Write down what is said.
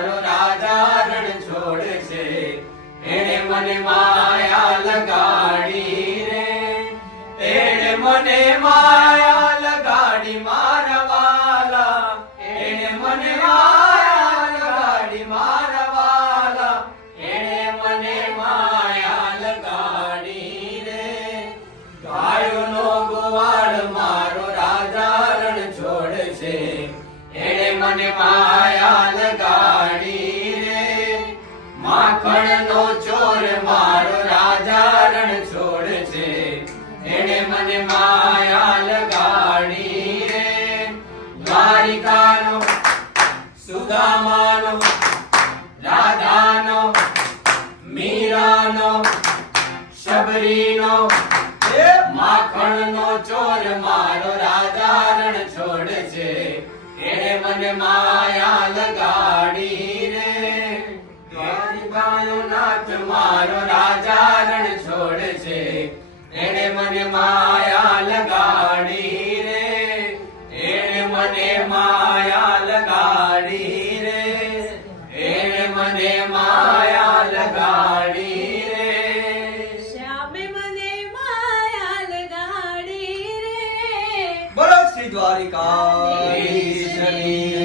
મારો રાજા રણ છોડશે, એણે મને માયા લગાડી રે, એણે મને માયા લગાડી મારા વાલા, એણે મને માયા લગાડી મારા વાલા, એણે મને માયા લગાડી રે. ગાયોનો ગોવાળ મારો રાજા રણ છોડશે, એણે મને માયા લગાડી રે. માખણનો ચોર મારો રાજા રણ છોડશે, એણે મને માયા લગાડી રે. દ્વારિકાનો સુદામાનો રાધાનો મીરાનો શબરીનો માખણનો ચોર મારો રાજા રણ છોડશે, એણે મને માયા લગાડી રે. દ્વારિકાનો નાથ મારો રાજા રણ છોડશે, એણે મને માયા લગાડી રે, એણે મને માયા લગાડી રે, એણે મને માયા લગાડી રે. શ્યામે મને માયા લગાડી રે. બોલો શ્રી દ્વારિકાધીશની